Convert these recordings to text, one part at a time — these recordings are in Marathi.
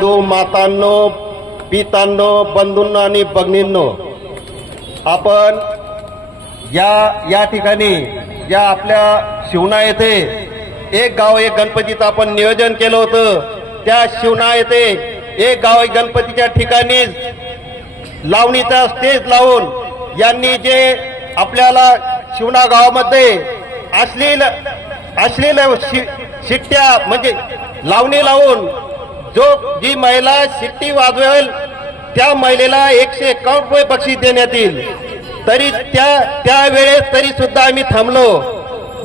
बंधू मातांनो पितांनो बंधूंनो आणि भगिनींनो आपण या या ठिकाणी या आपल्या शिवना येथे एक गाव एक गणपतीचं आपण नियोजन केलं होतं. त्या शिवना येथे एक गाव एक गणपतीच्या ठिकाणी लावणीचा स्टेज लावून यांनी जे आपल्याला शिवना गावामध्ये अश्लील अश्लील शि- शिट्ट्या म्हणजे लावणी लावून जो जी महिला शिट्टी वाजवेल त्या महिलेला एकशे एकावन्न रुपये बक्षीस देण्यात येईल. तरी त्या त्यावेळेस तरी सुद्धा आम्ही थांबलो.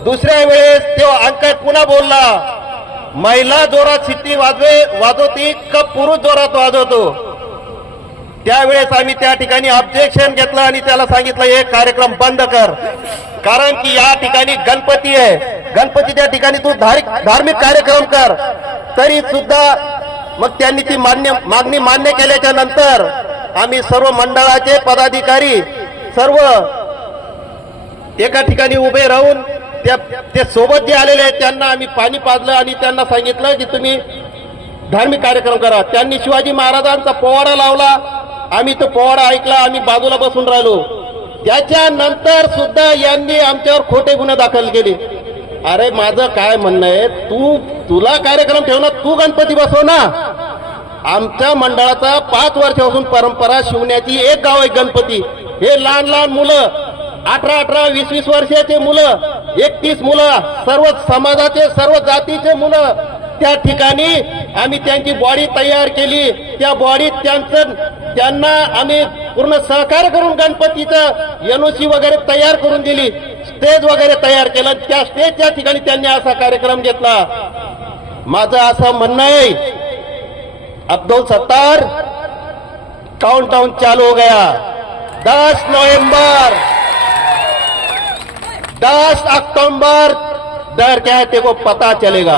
दुसऱ्या वेळेस तो अंक पुन्हा बोलला महिला जोरात शिट्टी वाजवे वाजवती का पुरुष जोरात वाजवतो? त्यावेळेस आम्ही त्या ठिकाणी ऑब्जेक्शन घेतलं आणि त्याला सांगितलं हे कार्यक्रम बंद कर. कारण की या ठिकाणी गणपती आहे. गणपतीच्या ठिकाणी तू धार्मिक धार्मिक कार्यक्रम कर. तरी सुद्धा मग त्यांनी ती मान्य मागणी मान्य केल्याच्यानंतर आम्ही सर्व मंडळाचे पदाधिकारी सर्व एका ठिकाणी उभे राहून त्या ते सोबत जे आलेले आहेत त्यांना आम्ही पाणी पाजलं आणि त्यांना सांगितलं की तुम्ही धार्मिक कार्यक्रम करा. त्यांनी शिवाजी महाराजांचा पोवाडा लावला. आम्ही तो पोवाडा ऐकला. आम्ही बाजूला बसून राहिलो. त्याच्यानंतर सुद्धा यांनी आमच्यावर खोटे गुन्हे दाखल केले. अरे माझं काय म्हणणं आहे? तू तुला कार्यक्रम ठेवला तू गणपती बसव ना. आमच्या मंडळाचा पाच वर्षापासून परंपरा शिवण्याची एक गाव आहे गणपती. हे लहान लहान मुलं अठरा अठरा वीस वीस वर्षाचे मुलं एकतीस मुलं सर्व समाजाचे सर्व जातीचे मुलं त्या ठिकाणी आम्ही त्यांची बॉडी तयार केली. त्या बॉडीत त्यांचं त्यांना आम्ही पूर्ण सहकार्य करून गणपतीचं एनओसी वगैरे तयार करून दिली. स्टेज वगैरे तयार केलं. त्या स्टेजच्या ठिकाणी त्यांनी असा कार्यक्रम घेतला. माझं असं म्हणणं आहे अब्दुल सत्तार काउंट डाउन चालू हो गया। दस नवंबर, दस अक्टूबर, डर क्या है तेरे को पता चलेगा।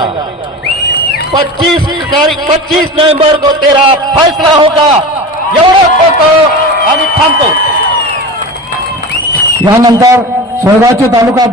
25 तारीख 25 नवंबर को तेरा फैसला होगा। एवढंच बोलतो आणि थांबतो यानंतर सोयगावचे तालुका